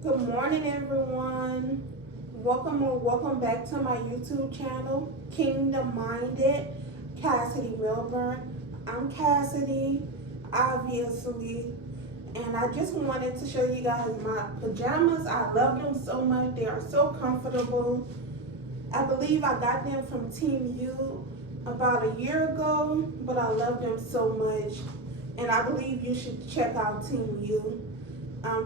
Good morning, everyone. Welcome back to my YouTube channel, Kingdom Minded, Cassidy Milburn. I'm Cassidy, obviously, and I just wanted to show you guys my pajamas. I love them so much. They are so comfortable. I believe I got them from Team U about a year ago, but I love them so much, and I believe you should check out Team U.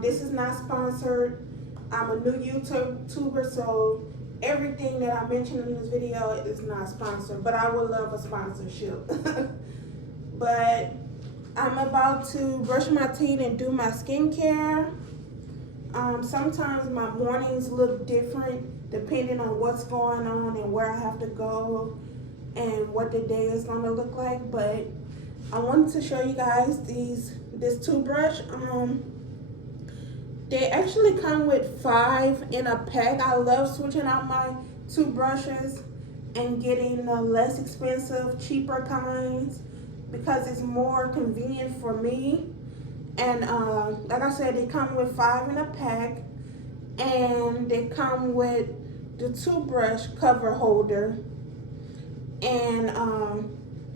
This is not sponsored. I'm a new YouTuber, so everything that I mentioned in this video is not sponsored, but I would love a sponsorship. But I'm about to brush my teeth and do my skincare. Sometimes my mornings look different depending on what's going on and where I have to go and what the day is going to look like. But I wanted to show you guys this toothbrush. They actually come with 5 in a pack. I love switching out my toothbrushes and getting the less expensive, cheaper kinds because it's more convenient for me. And like I said, they come with 5 in a pack, and they come with the toothbrush cover holder. And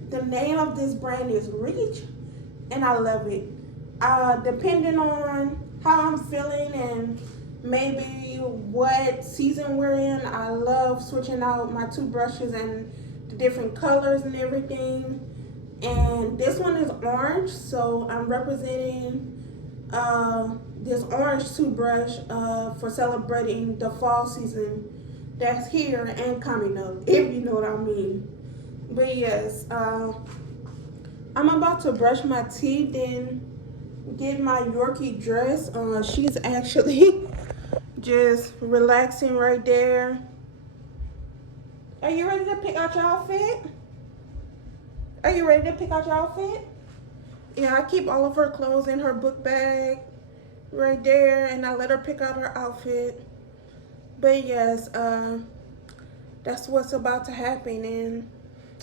the name of this brand is Reach, and I love it. Depending on how I'm feeling and maybe what season we're in, I love switching out my toothbrushes and the different colors and everything. And this one is orange, so I'm representing this orange toothbrush for celebrating the fall season that's here and coming up, if you know what I mean. But yes, I'm about to brush my teeth and get my Yorkie dress. She's actually just relaxing right there. Are you ready to pick out your outfit? Are you ready to pick out your outfit? Yeah, I keep all of her clothes in her book bag right there, and I let her pick out her outfit. But yes, that's what's about to happen. And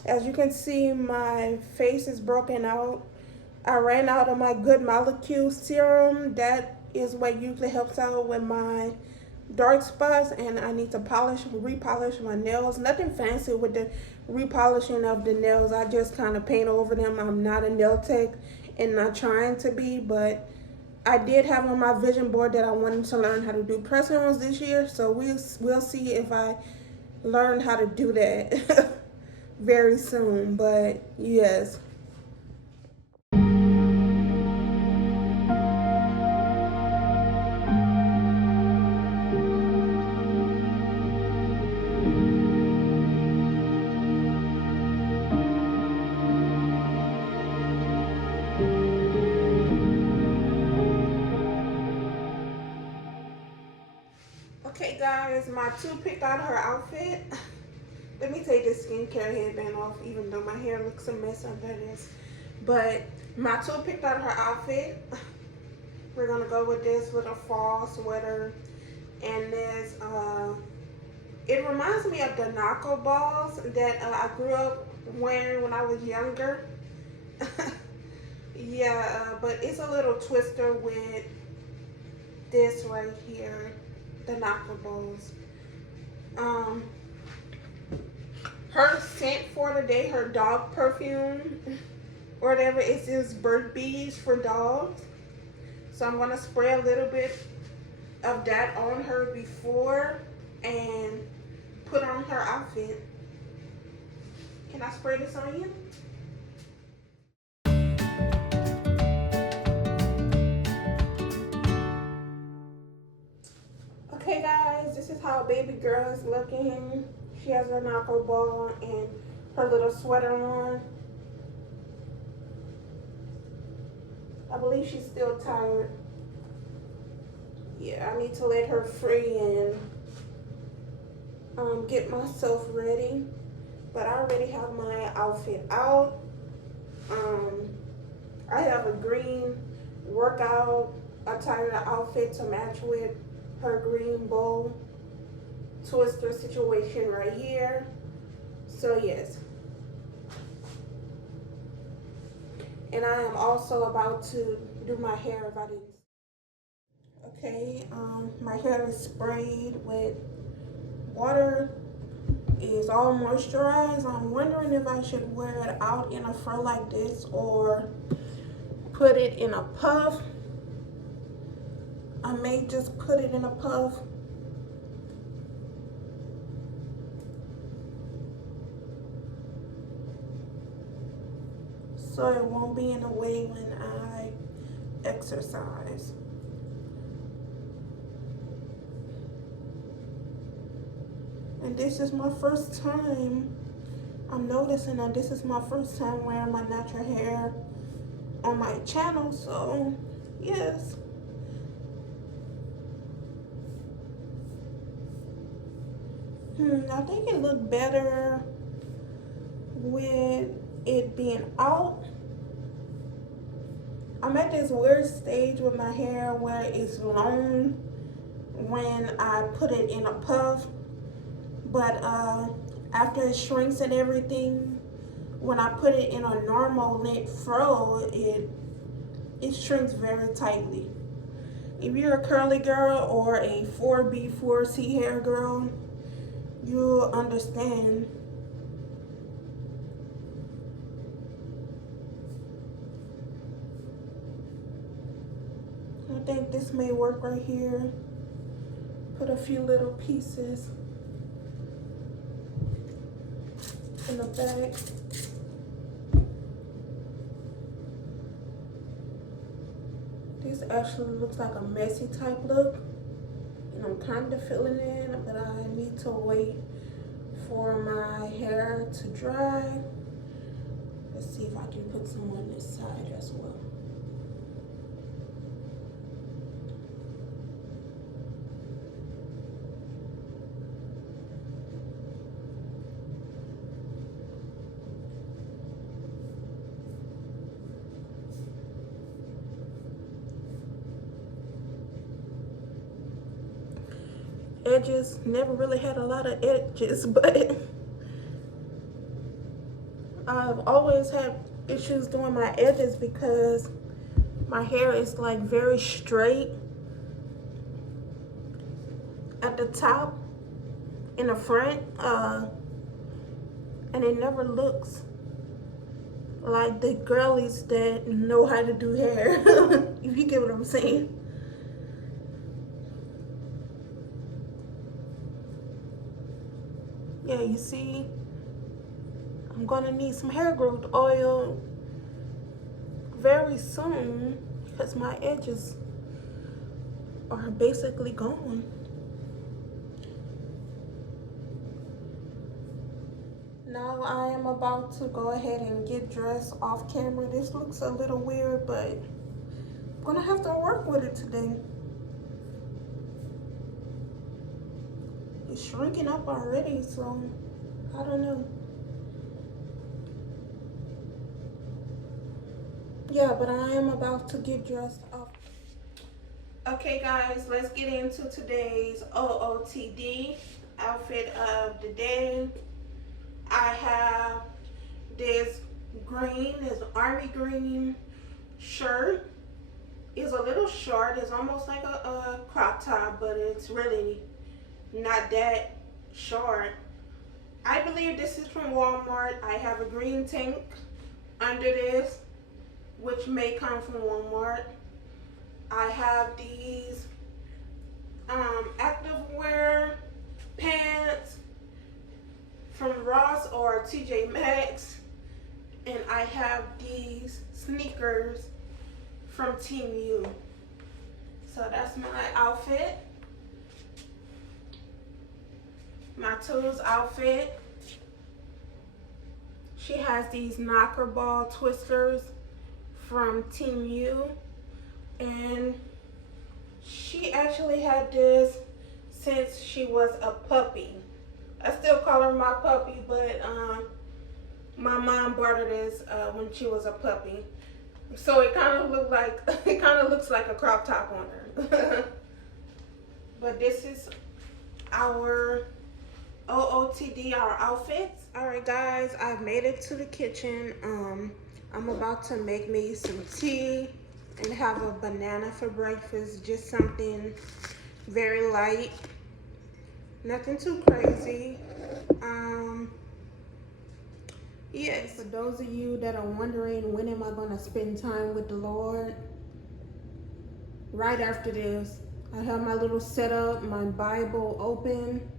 as you can see, my face is broken out. I ran out of my Good Molecule serum. That is what usually helps out with my dark spots, and I need to repolish my nails. Nothing fancy with the repolishing of the nails. I just kind of paint over them. I'm not a nail tech and not trying to be, but I did have on my vision board that I wanted to learn how to do press-ons this year, so we'll see if I learn how to do that very soon. But yes. Okay guys, my two picked out her outfit. Let me take this skincare headband off, even though my hair looks a mess under this. But my two picked out her outfit. We're gonna go with this little fall sweater, and this it reminds me of the knuckleballs that I grew up wearing when I was younger. Yeah, but it's a little twister with this right here, the knuckleballs. Her scent for the day, her dog perfume, or whatever, is this bird bees for dogs. So I'm gonna spray a little bit of that on her before and put on her outfit. Can I spray this on you? Okay guys, this is how baby girl is looking. She has her knuckleball and her little sweater on. I believe she's still tired. Yeah, I need to let her free and get myself ready. But I already have my outfit out. I have a green workout attire outfit to match with her green bow twister situation right here. So yes. And I am also about to do my hair if I didn't. Okay, my hair is sprayed with water. It's all moisturized. I'm wondering if I should wear it out in a fro like this or put it in a puff. I may just put it in a puff. So it won't be in the way when I exercise. And this is my first time, I'm noticing that this is my first time wearing my natural hair on my channel, so yes. I think it looked better with it being out. I'm at this weird stage with my hair where it's long when I put it in a puff, but after it shrinks and everything, when I put it in a normal length fro, it shrinks very tightly. If you're a curly girl or a 4B, 4C hair girl, you'll understand. I think this may work right here. Put a few little pieces in the back. This actually looks like a messy type look, and I'm kind of feeling it, but I need to wait for my hair to dry. Let's see if I can put some on this side as well. Edges, never really had a lot of edges, but I've always had issues doing my edges because my hair is like very straight at the top in the front, and it never looks like the girlies that know how to do hair. If you get what I'm saying. Yeah, you see, I'm gonna need some hair growth oil very soon because my edges are basically gone. Now I am about to go ahead and get dressed off camera. This looks a little weird, but I'm gonna have to work with it today. It's shrinking up already, so I don't know. Yeah, but I am about to get dressed up. Okay guys, let's get into today's OOTD outfit of the day. I have this army green shirt. It's a little short. It's almost like a crop top, but it's really not that short. I believe this is from Walmart. I have a green tank under this, which may come from Walmart. I have these activewear pants from Ross or TJ Maxx, and I have these sneakers from Team U. So that's my outfit. My Tools outfit. She has these knocker ball twisters from Team U, and she actually had this since she was a puppy. I still call her my puppy, but my mom bought her this when she was a puppy. So it kind of looks like a crop top on her. But this is our OOTD, our outfits. All right, guys, I've made it to the kitchen. I'm about to make me some tea. and have a banana for breakfast. Just something very light, nothing too crazy. Yes, for those of you that are wondering when am I going to spend time with the Lord, right after this. I have my little setup, my Bible open.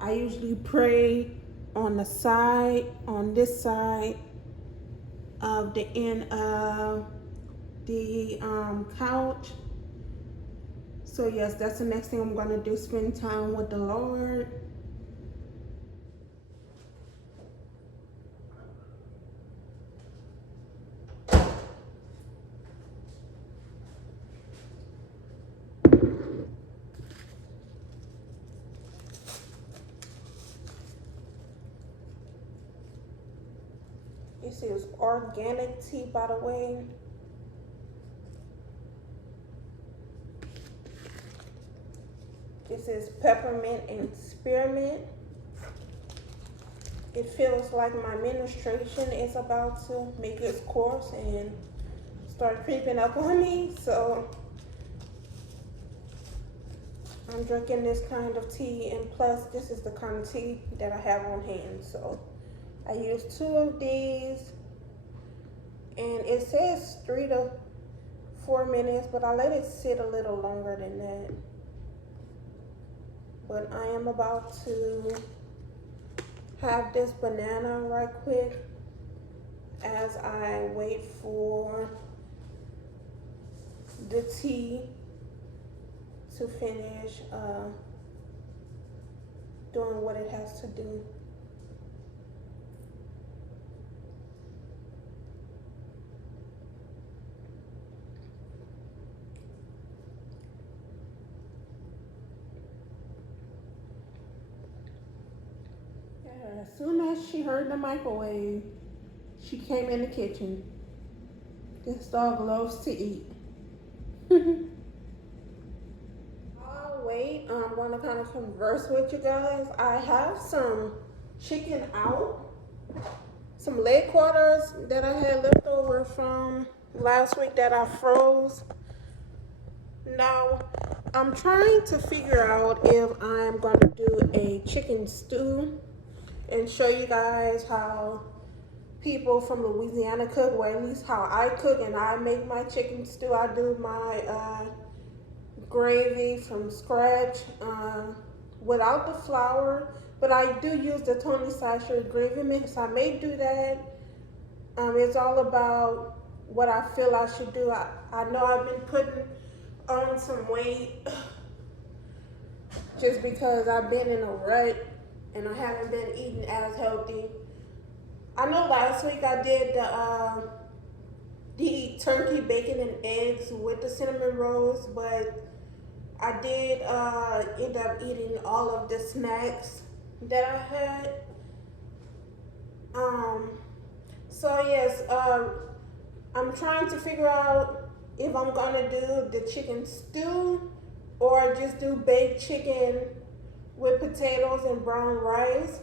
I usually pray on the side, on this side of the end of the couch. So yes, that's the next thing I'm going to do, spend time with the Lord. This is organic tea, by the way. This is peppermint and spearmint. It feels like my menstruation is about to make its course and start creeping up on me. So I'm drinking this kind of tea, and plus this is the kind of tea that I have on hand. So I use 2 of these, and it says 3 to 4 minutes, but I let it sit a little longer than that. But I am about to have this banana right quick as I wait for the tea to finish doing what it has to do. As soon as she heard the microwave, she came in the kitchen. This dog loves to eat. I'll wait. I'm going to kind of converse with you guys. I have some chicken out, some leg quarters that I had left over from last week that I froze. Now, I'm trying to figure out if I'm going to do a chicken stew and show you guys how people from Louisiana cook, or at least how I cook and I make my chicken stew. I do my gravy from scratch without the flour, but I do use the Tony Sasha gravy mix. I may do that. It's all about what I feel I should do. I know I've been putting on some weight just because I've been in a rut and I haven't been eating as healthy. I know last week I did the turkey, bacon, and eggs with the cinnamon rolls, but I did end up eating all of the snacks that I had. So yes, I'm trying to figure out if I'm gonna do the chicken stew or just do baked chicken with potatoes and brown rice.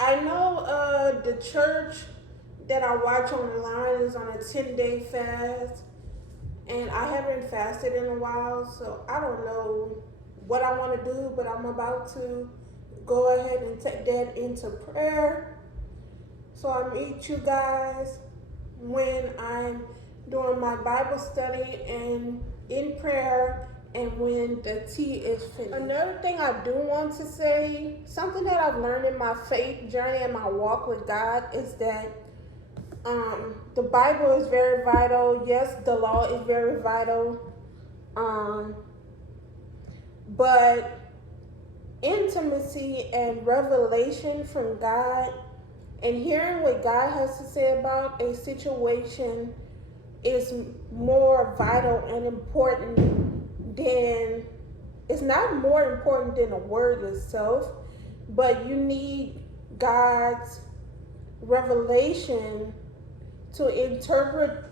I know the church that I watch online is on a 10-day fast, and I haven't fasted in a while, so I don't know what I want to do, but I'm about to go ahead and take that into prayer. So I'll meet you guys when I'm doing my Bible study and in prayer, and when the tea is finished. Another thing I do want to say, something that I've learned in my faith journey and my walk with God, is that the Bible is very vital. Yes, the law is very vital. But intimacy and revelation from God and hearing what God has to say about a situation is more vital and important than, it's not more important than the word itself, but you need God's revelation to interpret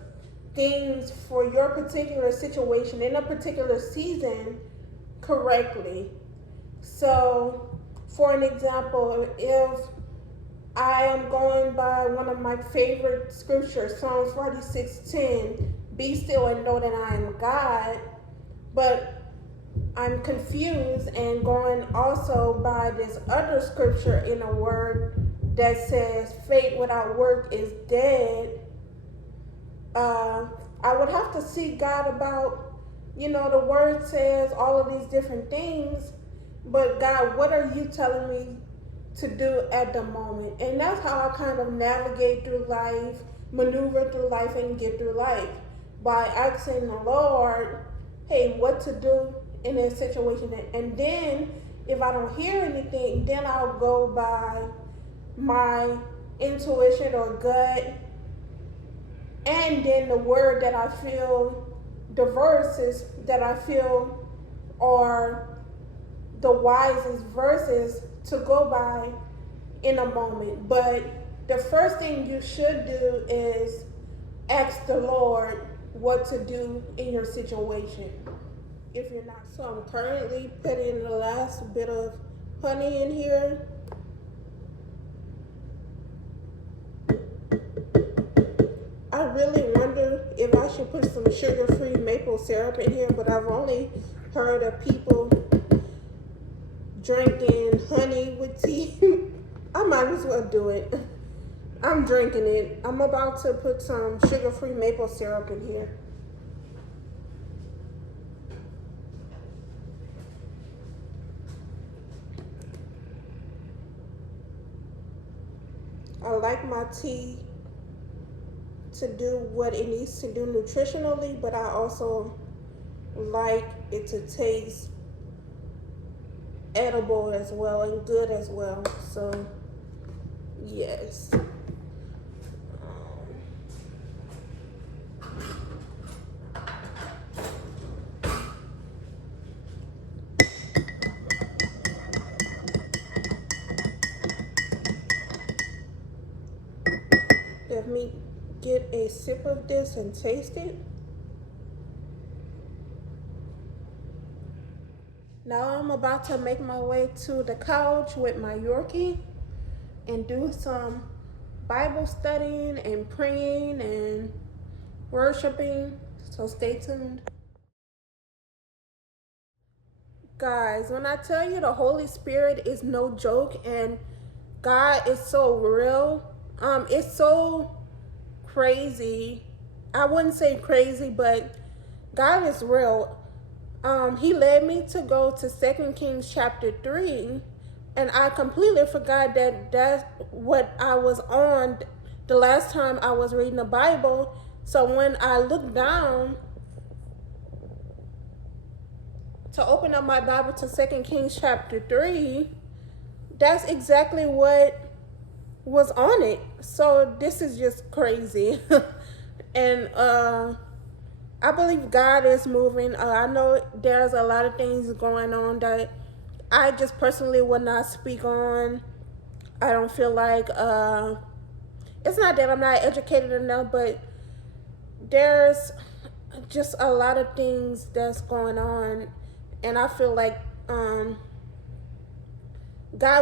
things for your particular situation in a particular season correctly. So, for an example, if I am going by one of my favorite scriptures, Psalms 46:10. Be still and know that I am God. But I'm confused and going also by this other scripture in a word that says faith without work is dead. uh, I would have to seek God about, the word says all of these different things, but God, what are you telling me to do at the moment? And that's how I kind of navigate through life, maneuver through life, and get through life by asking the Lord, hey, what to do in this situation. And then if I don't hear anything, then I'll go by my intuition or gut, and then the word that I feel, the verses that I feel are the wisest verses to go by in a moment. But the first thing you should do is ask the Lord what to do in your situation if you're not. So I'm currently putting the last bit of honey in here. I really wonder if I should put some sugar-free maple syrup in here, but I've only heard of people drinking honey with tea. I might as well do it. I'm drinking it. I'm about to put some sugar-free maple syrup in here. I like my tea to do what it needs to do nutritionally, but I also like it to taste edible as well and good as well. So yes. Let me get a sip of this and taste it. Now I'm about to make my way to the couch with my Yorkie and do some Bible studying and praying and worshiping. So stay tuned. Guys, when I tell you the Holy Spirit is no joke and God is so real, it's so crazy. I wouldn't say crazy, but God is real. He led me to go to 2 Kings chapter 3, and I completely forgot that that's what I was on the last time I was reading the Bible. So when I looked down to open up my Bible to 2 Kings chapter 3, that's exactly what was on it. So this is just crazy. And I believe God is moving. I know there's a lot of things going on that I just personally would not speak on. I don't feel like it's not that I'm not educated enough, but there's just a lot of things that's going on, and I feel like God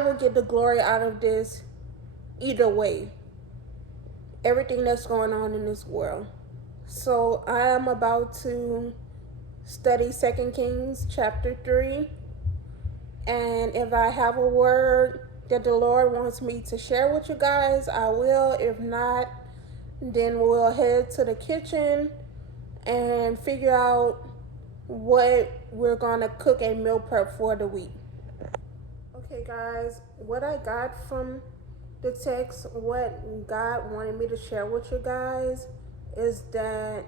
will get the glory out of this either way. Everything that's going on in this world. So I am about to study 2 Kings chapter 3. And if I have a word that the Lord wants me to share with you guys, I will. If not, then we'll head to the kitchen and figure out what we're going to cook and meal prep for the week. Okay, guys, what I got from the text, what God wanted me to share with you guys is that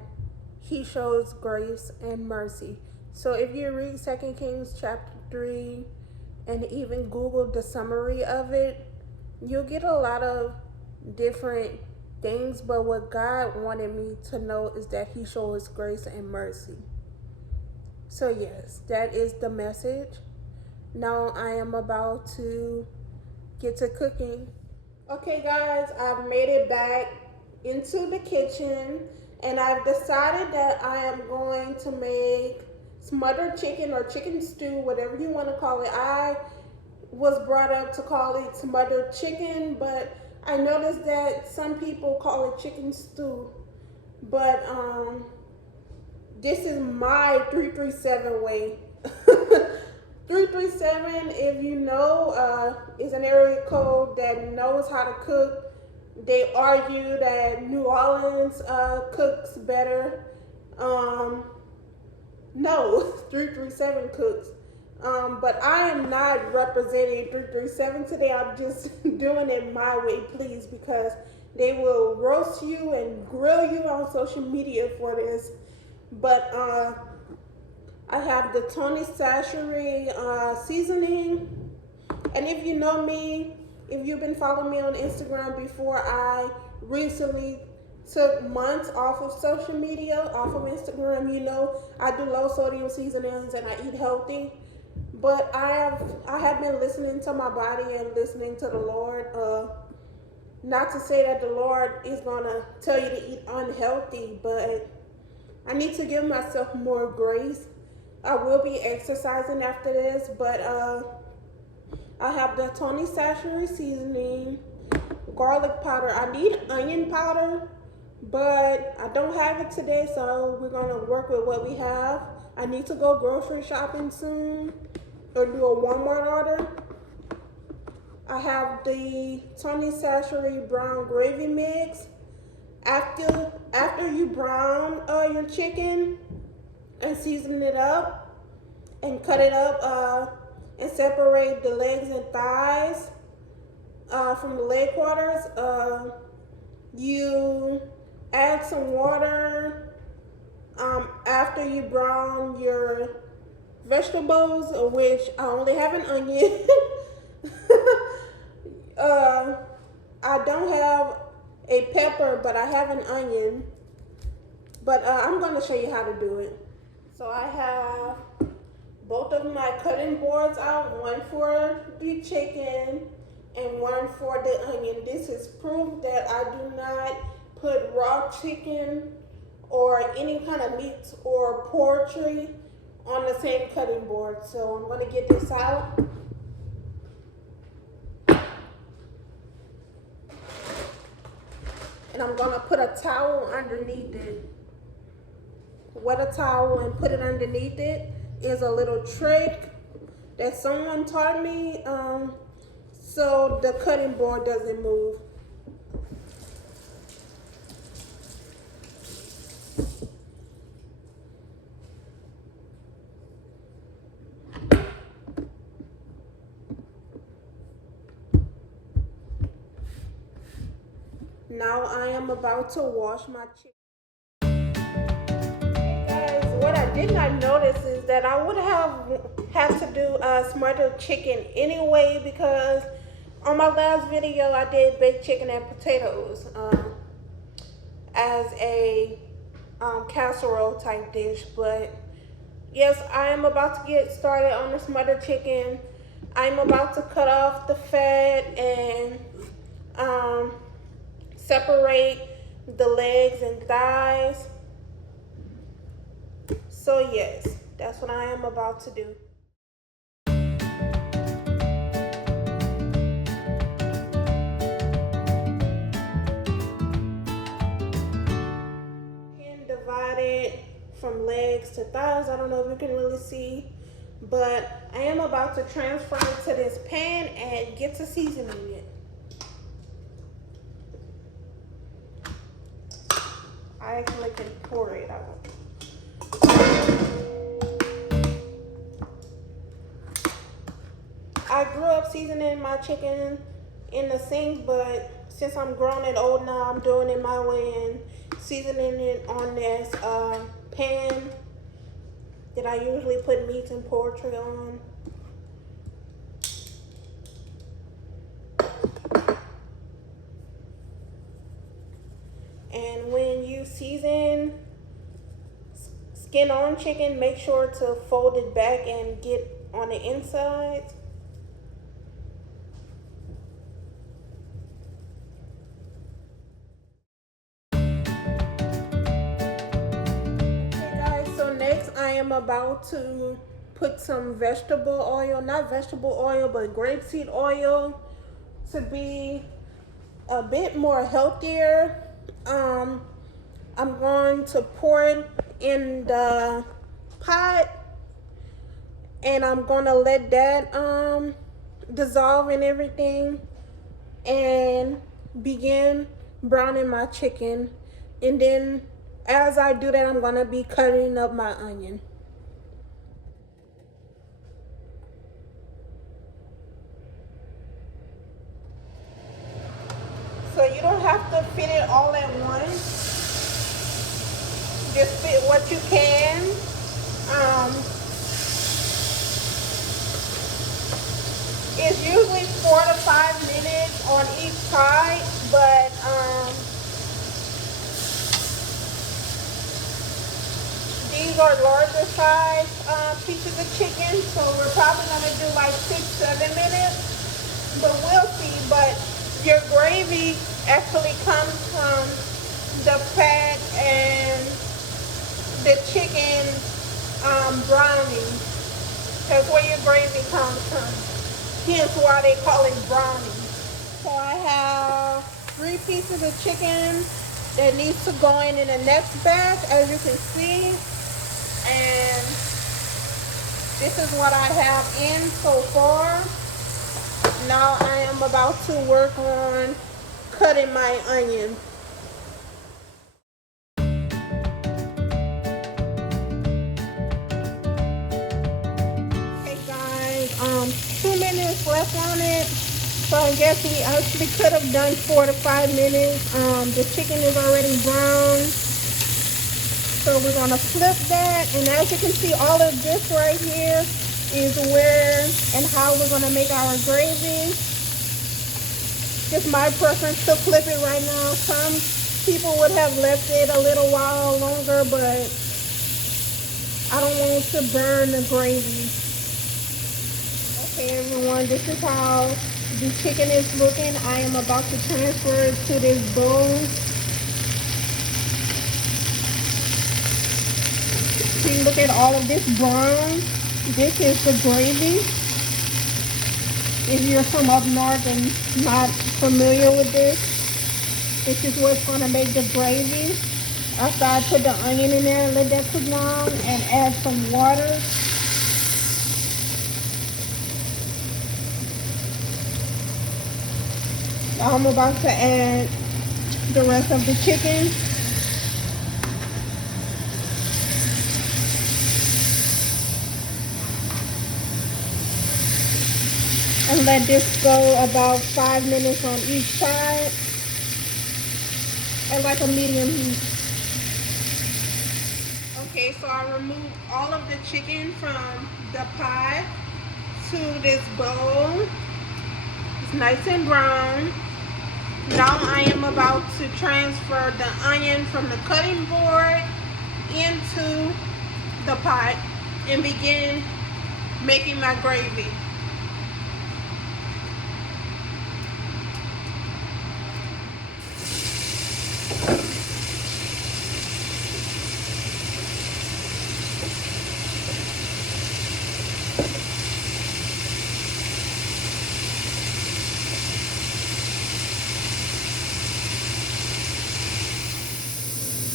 he shows grace and mercy. So if you read 2 Kings chapter 3 and even Google the summary of it, you'll get a lot of different things, but what God wanted me to know is that he shows grace and mercy. So yes, that is the message. Now I am about to get to cooking. Okay guys, I've made it back into the kitchen and I've decided that I am going to make smothered chicken or chicken stew, whatever you want to call it. I was brought up to call it smothered chicken, but I noticed that some people call it chicken stew, but this is my 337 way. 337, if you know, is an area code that knows how to cook. They argue that New Orleans cooks better. No, 337 cooks. But I am not representing 337 today. I'm just doing it my way, please, because they will roast you and grill you on social media for this. But I have the Tony Chachere seasoning. And if you know me, if you've been following me on Instagram before, I recently took months off of social media, off of Instagram. You know, I do low sodium seasonings and I eat healthy. But I have been listening to my body and listening to the Lord. Not to say that the Lord is gonna tell you to eat unhealthy, but I need to give myself more grace. I will be exercising after this, but I have the Tony Chachere seasoning, garlic powder. I need onion powder, but I don't have it today, so we're gonna work with what we have. I need to go grocery shopping soon or do a Walmart order. I have the Tony Chachere brown gravy mix. After you brown your chicken and season it up and cut it up and separate the legs and thighs from the leg quarters, you add some water after you brown your vegetables, which I only have an onion. I don't have a pepper, but I have an onion. But I'm going to show you how to do it. So I have both of my cutting boards out, one for the chicken and one for the onion. This is proof that I do not put raw chicken or any kind of meat or poultry on the same cutting board. So I'm going to get this out. And I'm going to put a towel underneath it. Wet a towel and put it underneath it is a little trick that someone taught me so the cutting board doesn't move. Now I am about to wash my chicken. Guys, what I did not notice is that I would have had to do smothered chicken anyway, because on my last video I did baked chicken and potatoes as a casserole type dish. But yes, I am about to get started on the smothered chicken. I'm about to cut off the fat and separate the legs and thighs. So yes, that's what I am about to do. And divided from legs to thighs. I don't know if you can really see, but I am about to transfer it to this pan and get to seasoning it. I actually can pour it out. I grew up seasoning my chicken in the sink, but since I'm grown and old now, I'm doing it my way and seasoning it on this pan that I usually put meats and poultry on. And when you season skin on chicken, make sure to fold it back and get on the inside. Okay guys, so next I am about to put some vegetable oil, not vegetable oil, but grapeseed oil to be a bit more healthier. I'm going to pour it in the pot, and I'm gonna let that dissolve and everything, and begin browning my chicken. And then as I do that, I'm gonna be cutting up my onion. So you don't have to fit it all at once. Just fit what you can. Um, it's usually 4 to 5 minutes on each side, but these are larger size pieces of chicken, so we're probably gonna do like 6-7 minutes, but we'll see. But your gravy actually comes from the fat and the chicken browning. That's where your gravy comes from. Hence why they call it browning. So I have 3 pieces of chicken that needs to go in the next batch, as you can see. And this is what I have in so far. Now I am about to work on cutting my onion. Okay guys, 2 minutes left on it. So I guess we actually could have done 4 to 5 minutes. The chicken is already brown. So we're gonna flip that, and as you can see, all of this right here is where and how we're gonna make our gravy. Just my preference to flip it right now. Some people would have left it a little while longer, but I don't want to burn the gravy. Okay everyone, this is how the chicken is looking. I am about to transfer it to this bowl. See, look at all of this brown. This is the gravy. If you're from up north and not familiar with this is what's gonna make the gravy. After I put the onion in there and let that cook down and add some water. I'm about to add the rest of the chicken. And let this go about 5 minutes on each side at like a medium heat. Okay, so I removed all of the chicken from the pot to this bowl. It's nice and brown. Now I am about to transfer the onion from the cutting board into the pot and begin making my gravy.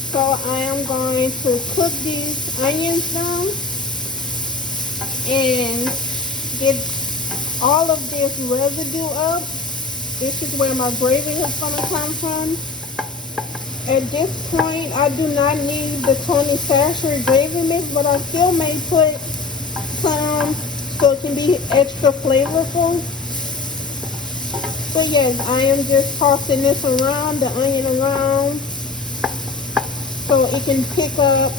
So I am going to cook these onions down and get all of this residue up. This is where my gravy is going to come from. At this point, I do not need the Tony Sasher gravy mix, but I still may put some so it can be extra flavorful. So yes, I am just tossing this around, the onion around, so it can pick up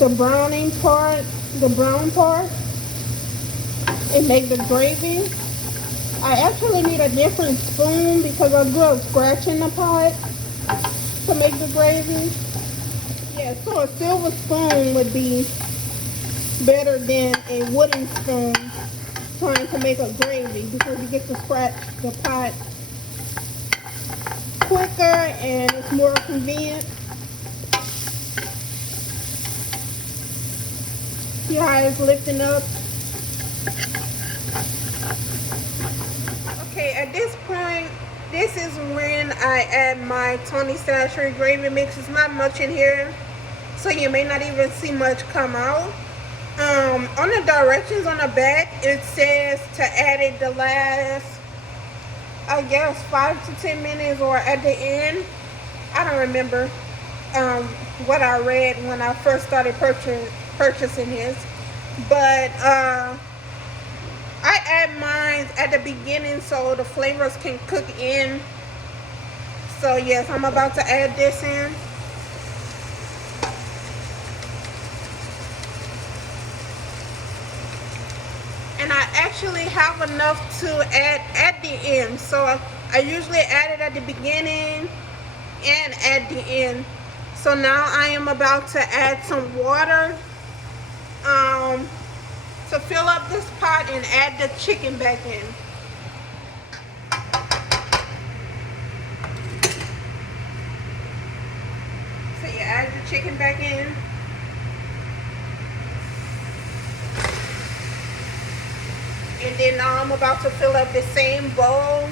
the browning part, the brown part, and make the gravy. I actually need a different spoon because I grew up scratching the pot to make the gravy. Yeah, so a silver spoon would be better than a wooden spoon trying to make a gravy because you get to scratch the pot quicker and it's more convenient. See how it's lifting up? Okay, at this point, this is when I add my Tony Saturated gravy mix. It's not much in here, so you may not even see much come out. On the directions on the back, it says to add it the last, I guess, 5 to 10 minutes or at the end. I don't remember what I read when I first started purchasing this, but I add mine at the beginning so the flavors can cook in. So yes, I'm about to add this in. And I actually have enough to add at the end. So I usually add it at the beginning and at the end. So now I am about to add some water to fill up this pot and add the chicken back in. So you add the chicken back in. And then now I'm about to fill up the same bowl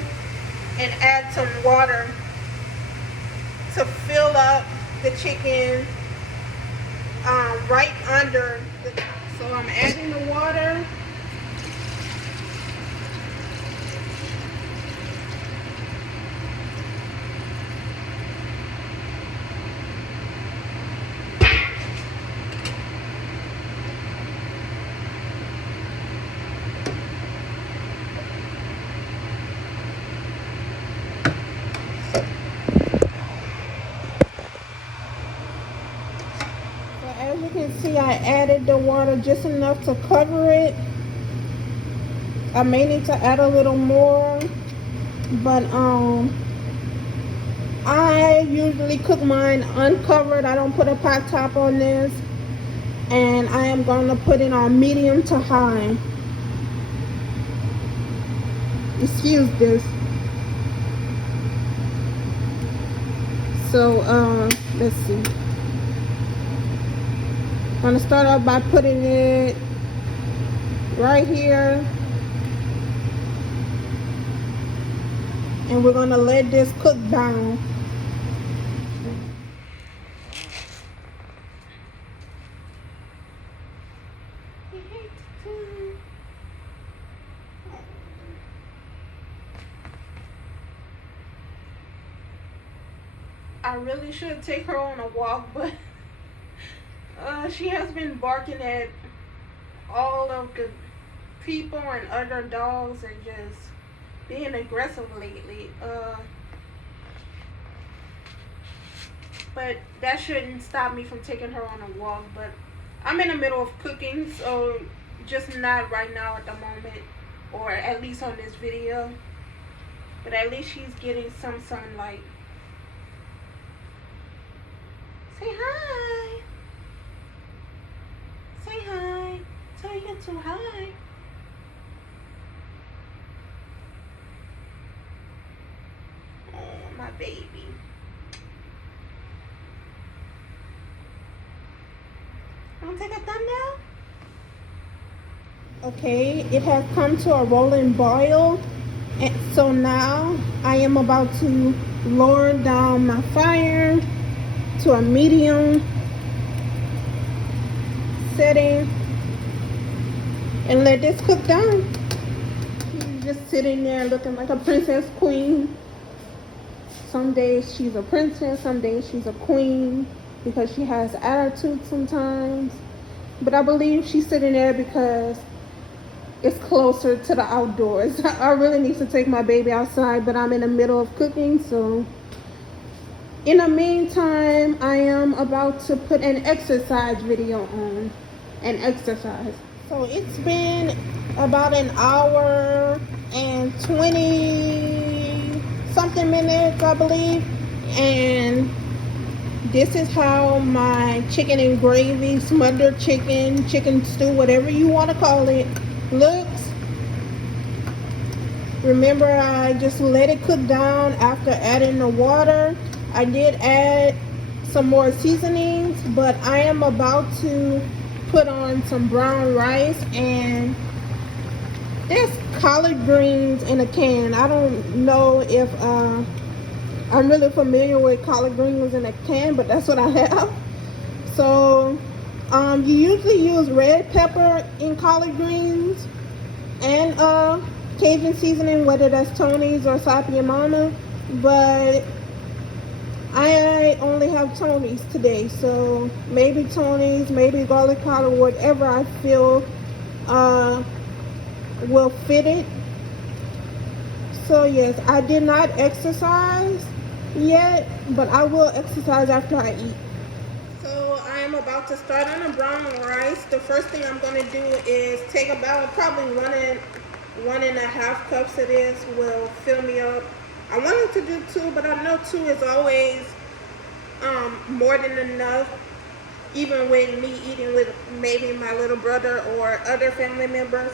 and add some water to fill up the chicken right under the top. So I'm adding the water. As you can see, I added the water just enough to cover it. I may need to add a little more, but I usually cook mine uncovered. I don't put a pot top on this, and I am going to put it on medium to high. Excuse this. So let's see. I'm going to start off by putting it right here. And we're going to let this cook down. I really should take her on a walk, but she has been barking at all of the people and other dogs and just being aggressive lately. But that shouldn't stop me from taking her on a walk. But I'm in the middle of cooking, so just not right now at the moment, or at least on this video. But at least she's getting some sunlight. Say hi. Say hi. Tell you to hi. Oh, my baby. Want to take a thumbnail? Okay, it has come to a rolling boil. And so now I am about to lower down my fire to a medium setting and let this cook down. Just sitting there looking like a princess queen. Some days she's a princess, some days she's a queen because she has attitude sometimes. But I believe she's sitting there because it's closer to the outdoors. I really need to take my baby outside, but I'm in the middle of cooking, so in the meantime, I am about to put an exercise video on. An exercise. So it's been about an hour and 20 something minutes, I believe. And this is how my chicken and gravy, smothered chicken, chicken stew, whatever you want to call it, looks. Remember, I just let it cook down after adding the water. I did add some more seasonings, but I am about to put on some brown rice and There's collard greens in a can. I don't know if I'm really familiar with collard greens in a can, but that's what I have. So you usually use red pepper in collard greens and Cajun seasoning, whether that's Tony's or Sapiamana, but I only have Tony's today, so maybe Tony's, maybe garlic powder, whatever I feel will fit it. So yes, I did not exercise yet, but I will exercise after I eat. So I am about to start on a brown rice. The first thing I'm going to do is take about probably one and a half cups of this will fill me up. I wanted to do two, but I know two is always more than enough, even with me eating with maybe my little brother or other family members.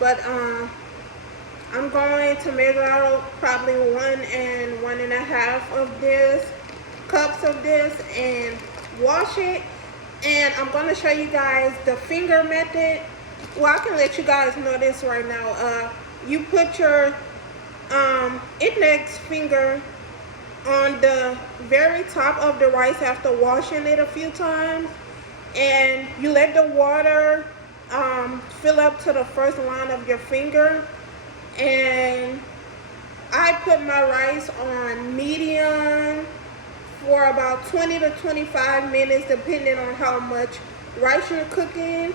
But I'm going to measure out probably one and a half of this cups of this and wash it. And I'm going to show you guys the finger method. Well, I can let you guys know this right now. You put your index finger on the very top of the rice after washing it a few times, and you let the water fill up to the first line of your finger. And I put my rice on medium for about 20 to 25 minutes, depending on how much rice you're cooking.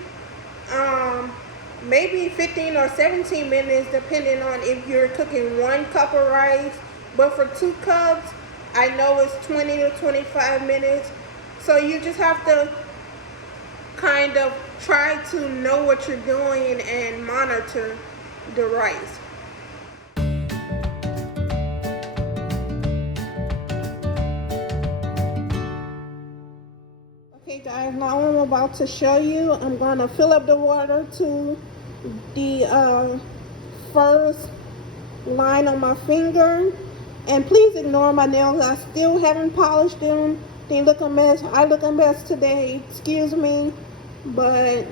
Maybe 15 or 17 minutes, depending on if you're cooking 1 cup of rice. But for 2 cups, I know it's 20 to 25 minutes. So you just have to kind of try to know what you're doing and monitor the rice. Okay guys, now I'm about to show you. I'm going to fill up the water to the first line on my finger. And please ignore my nails. I still haven't polished them. They look a mess. I look a mess today. Excuse me. But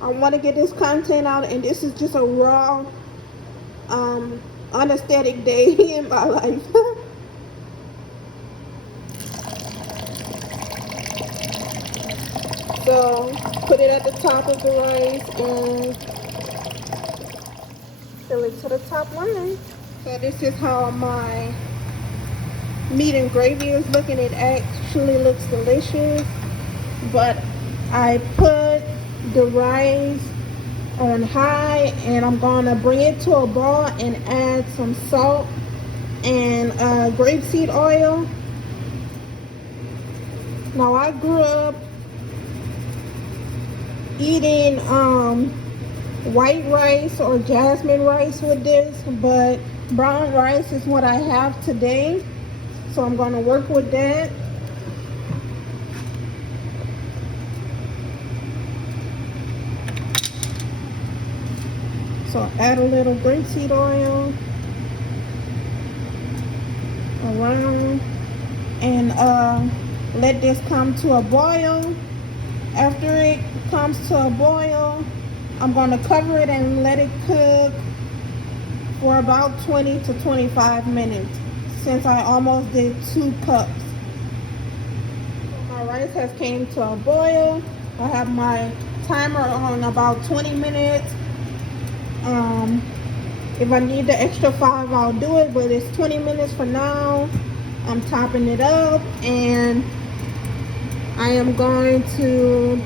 I want to get this content out, and this is just a raw, unesthetic day in my life. So put it at the top of the rice and fill it to the top line. So this is how my meat and gravy is looking. It actually looks delicious, but I put the rice on high, and I'm gonna bring it to a boil and add some salt and grapeseed oil. Now I grew up eating white rice or jasmine rice with this, but brown rice is what I have today, so I'm going to work with that. So add a little grapeseed oil around and let this come to a boil. After it comes to a boil, I'm going to cover it and let it cook for about 20 to 25 minutes, since I almost did 2 cups. So my rice has came to a boil. I have my timer on about 20 minutes. If I need the extra 5, I'll do it, but it's 20 minutes for now. I'm topping it up, and I am going to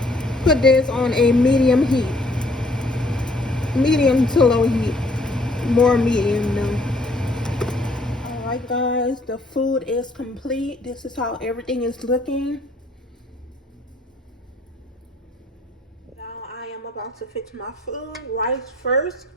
put this on a medium heat. Medium to low heat. More medium though. Alright guys, the food is complete. This is how everything is looking. Now I am about to fix my food. Rice first.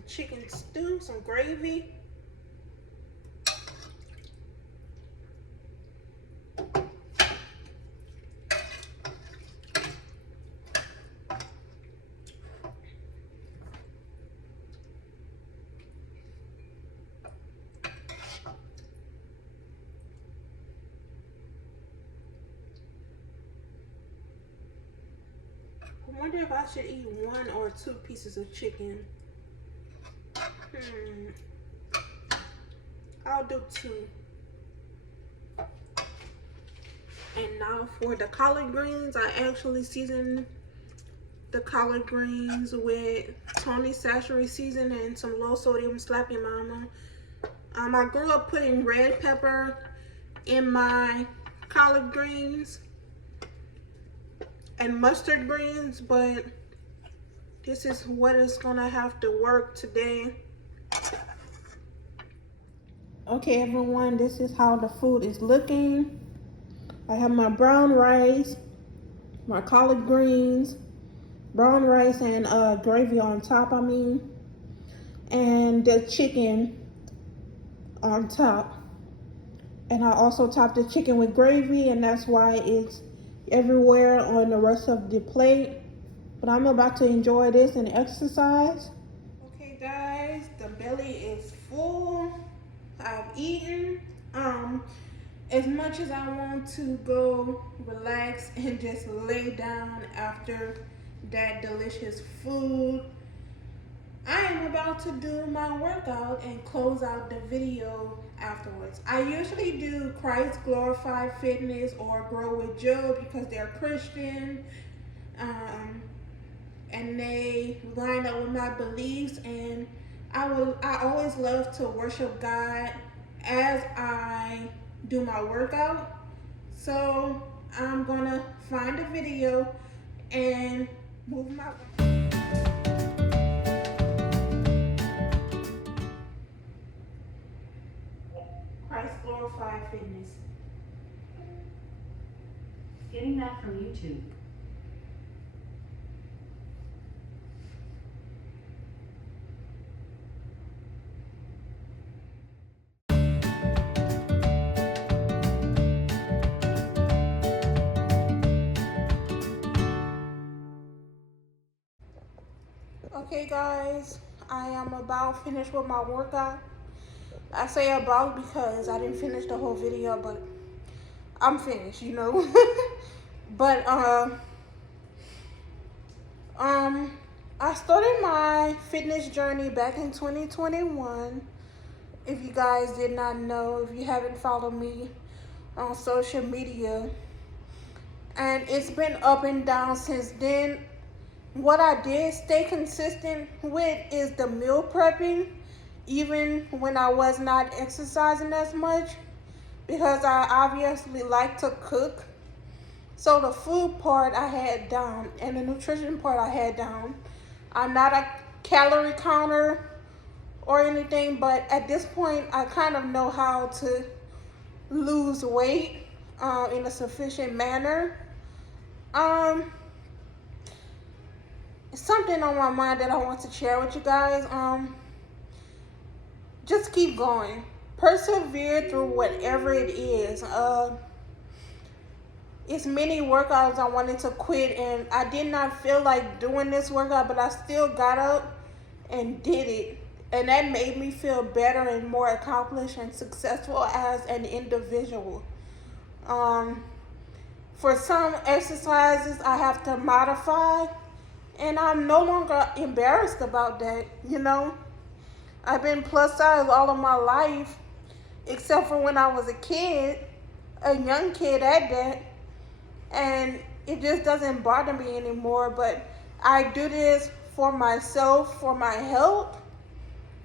some chicken stew, some gravy. I wonder if I should eat 1 or 2 pieces of chicken. I'll do 2. And now for the collard greens, I actually season the collard greens with Tony Sachet season and some low sodium Slap Your Mama. I grew up putting red pepper in my collard greens and mustard greens, but this is what is gonna have to work today. Okay everyone, this is how the food is looking. I have my brown rice, my collard greens, brown rice and gravy on top, and the chicken on top. And I also topped the chicken with gravy, and that's why it's everywhere on the rest of the plate. But I'm about to enjoy this and exercise. Okay guys, the belly is full. I've eaten. As much as I want to go relax and just lay down after that delicious food, I am about to do my workout and close out the video afterwards. I usually do Christ Glorified Fitness or Grow with Joe because they're Christian, and they line up with my beliefs, and I always love to worship God as I do my workout. So I'm gonna find a video and move my Christ Glorified Fitness. Getting that from YouTube. Okay guys, I am about finished with my workout. I say about because I didn't finish the whole video, but I'm finished, you know. But I started my fitness journey back in 2021. If you guys did not know, if you haven't followed me on social media, and it's been up and down since then. What I did stay consistent with is the meal prepping, even when I was not exercising as much, because I obviously like to cook. So the food part I had down and the nutrition part I had down. I'm not a calorie counter or anything, but at this point I kind of know how to lose weight in a sufficient manner. Something on my mind that I want to share with you guys. Just keep going. Persevere through whatever it is. It's many workouts I wanted to quit, and I did not feel like doing this workout, but I still got up and did it. And that made me feel better and more accomplished and successful as an individual. For some exercises, I have to modify, and I'm no longer embarrassed about that, you know. I've been plus size all of my life, except for when I was a kid, a young kid at that, and it just doesn't bother me anymore. But I do this for myself, for my health,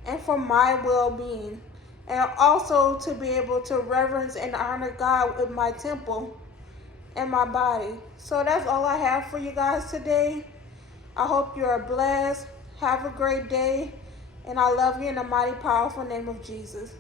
and for my well-being, and also to be able to reverence and honor God with my temple and my body. So that's all I have for you guys today. I hope you are blessed. Have a great day. And I love you in the mighty, powerful name of Jesus.